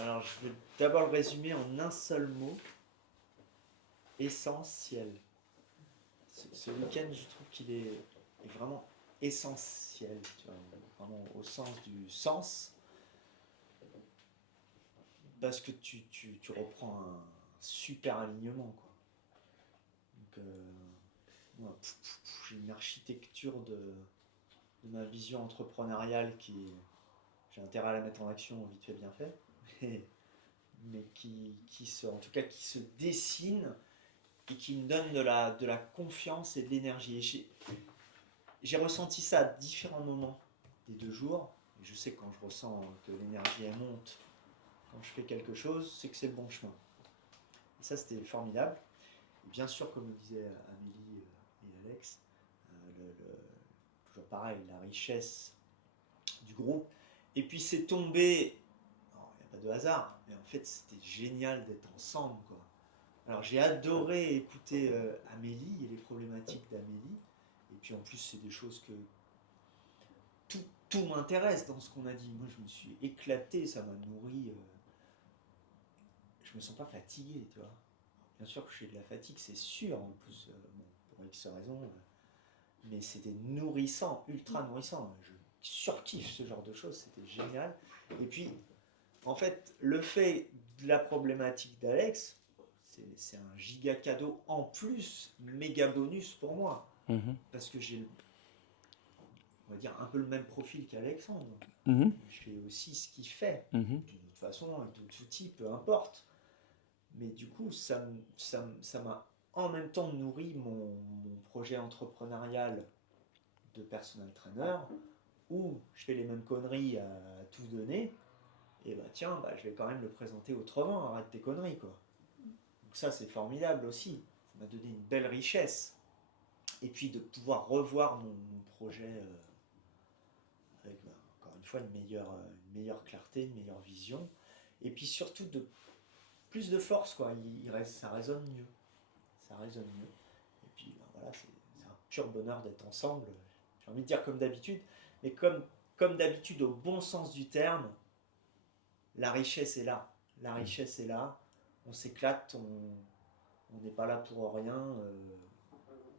Alors, je vais d'abord le résumer en un seul mot, essentiel. Ce week-end, je trouve qu'il est vraiment essentiel, tu vois, vraiment au sens du sens, parce que tu reprends un super alignement, quoi. Donc, moi, j'ai une architecture de ma vision entrepreneuriale j'ai intérêt à la mettre en action vite fait bien fait, mais en tout cas, qui se dessine et qui me donne de la confiance et de l'énergie. Et j'ai ressenti ça à différents moments des 2 jours. Et je sais que quand je ressens que l'énergie elle monte, quand je fais quelque chose, c'est que c'est le bon chemin. Et ça, c'était formidable. Et bien sûr, comme le disaient Amélie et Alex, toujours pareil, la richesse du groupe. Et puis c'est tombé, il n'y a pas de hasard, mais en fait c'était génial d'être ensemble, quoi. Alors j'ai adoré écouter Amélie et les problématiques d'Amélie. Et puis en plus c'est des choses que tout m'intéresse dans ce qu'on a dit. Moi je me suis éclaté, ça m'a nourri. Je me sens pas fatigué, tu vois. Bien sûr que j'ai de la fatigue, c'est sûr, en plus, bon, pour X raisons, mais c'était nourrissant, ultra nourrissant. Je surkiffe ce genre de choses, c'était génial. Et puis, en fait, le fait de la problématique d'Alex, c'est un giga cadeau en plus, méga bonus pour moi. Mhm. Parce que j'ai, on va dire, un peu le même profil qu'Alexandre. Mhm. Je fais aussi ce qu'il fait, Mhm. d'une autre façon, avec d'autres outils, peu importe. Mais du coup, ça m'a en même temps nourri mon projet entrepreneurial de personal trainer, où je fais les mêmes conneries à tout donner, et bah tiens, bah, je vais quand même le présenter autrement, arrête tes conneries, quoi. Donc ça, c'est formidable aussi. Ça m'a donné une belle richesse. Et puis de pouvoir revoir mon projet avec, bah, encore une fois, une meilleure clarté, une meilleure vision. Et puis surtout de plus de force, quoi. Ça résonne mieux. Ça résonne mieux. Et puis bah, voilà, c'est un pur bonheur d'être ensemble. J'ai envie de dire comme d'habitude, mais comme d'habitude, au bon sens du terme, la richesse est là. La richesse est là. On s'éclate, on n'est pas là pour rien.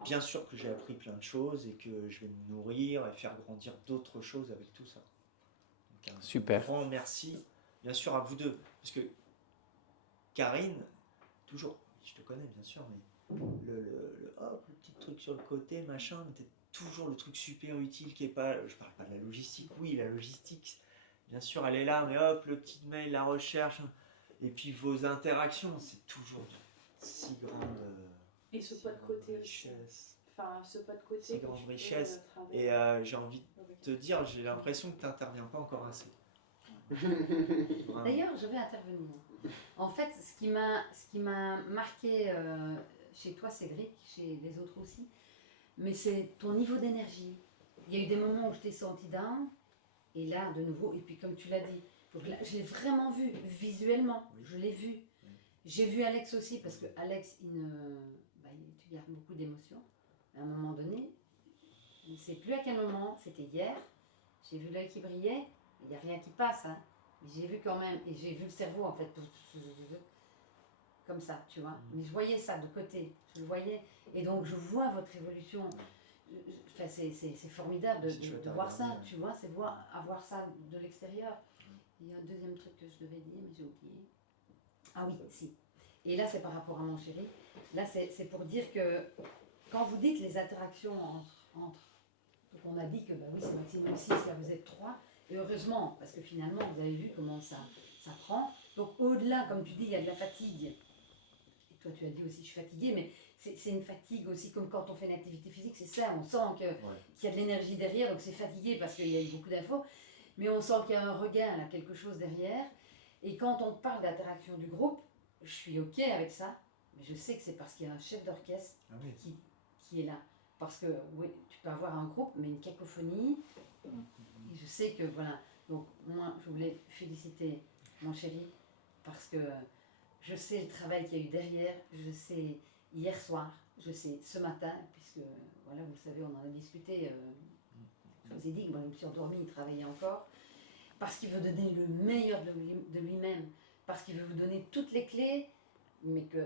Bien sûr que j'ai appris plein de choses et que je vais me nourrir et faire grandir d'autres choses avec tout ça. Donc un Super. grand merci, bien sûr, à vous deux. Parce que Karine, toujours, je te connais bien sûr, mais le petit truc sur le côté, machin, t'es toujours le truc super utile qui est pas. Je parle pas de la logistique, oui, la logistique, bien sûr, elle est là, mais hop, le petit mail, la recherche, et puis vos interactions, c'est toujours de si grande. Et ce si pas de grande côté aussi. richesse. Enfin, ce pas de côté Si que grande tu richesse. peux travailler. Et j'ai envie de te dire, j'ai l'impression que tu n'interviens pas encore assez. D'ailleurs, je vais intervenir. En fait, ce qui m'a marqué chez toi, Cédric, chez les autres aussi, mais c'est ton niveau d'énergie. Il y a eu des moments où je t'ai senti down, et là, de nouveau, et puis comme tu l'as dit, donc là, je l'ai vraiment vu, visuellement, Oui. je l'ai vu. Oui. J'ai vu Alex aussi, parce que Alex, tu gardes beaucoup d'émotions. À un moment donné, je ne sais plus à quel moment, c'était hier, j'ai vu l'œil qui brillait, il n'y a rien qui passe, hein. Mais j'ai vu quand même, et j'ai vu le cerveau en fait, comme ça, tu vois. Mais je voyais ça de côté, je le voyais. Et donc je vois votre évolution. Enfin, c'est formidable de voir ça, tu vois, c'est avoir ça de l'extérieur. Il y a un deuxième truc que je devais dire, mais j'ai oublié. Ah oui, si. Et là, c'est par rapport à mon chéri. Là, c'est pour dire que quand vous dites les interactions entre donc on a dit que bah oui, c'est maximum 6, là vous êtes 3. Et heureusement, parce que finalement, vous avez vu comment ça prend. Donc au-delà, comme tu dis, il y a de la fatigue. Et toi, tu as dit aussi, je suis fatiguée, mais c'est une fatigue aussi, comme quand on fait une activité physique, c'est ça, on sent qu'il y a de l'énergie derrière, donc c'est fatigué parce qu'il y a eu beaucoup d'infos. Mais on sent qu'il y a un regain, là, quelque chose derrière. Et quand on parle d'interaction du groupe, je suis OK avec ça, mais je sais que c'est parce qu'il y a un chef d'orchestre qui est là. Parce que oui, tu peux avoir un groupe, mais une cacophonie. Et je sais que voilà. Donc moi, je voulais féliciter mon chéri parce que je sais le travail qu'il y a eu derrière. Je sais hier soir, je sais ce matin, puisque voilà, vous le savez, on en a discuté. Je vous ai dit que moi, je me suis endormie, il travaillait encore parce qu'il veut donner le meilleur de lui-même. parce qu'il veut vous donner toutes les clés, mais que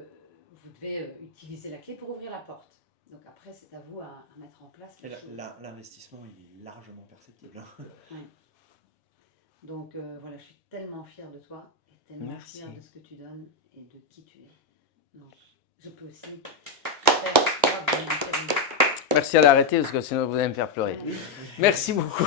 vous devez utiliser la clé pour ouvrir la porte. Donc après, c'est à vous à mettre en place les choses. L'investissement il est largement perceptible. Donc voilà, je suis tellement fière de toi et tellement Merci. fière de ce que tu donnes et de qui tu es. Donc, je peux aussi faire bravo, Thierry. Merci à l'arrêter parce que sinon vous allez me faire pleurer. Merci beaucoup.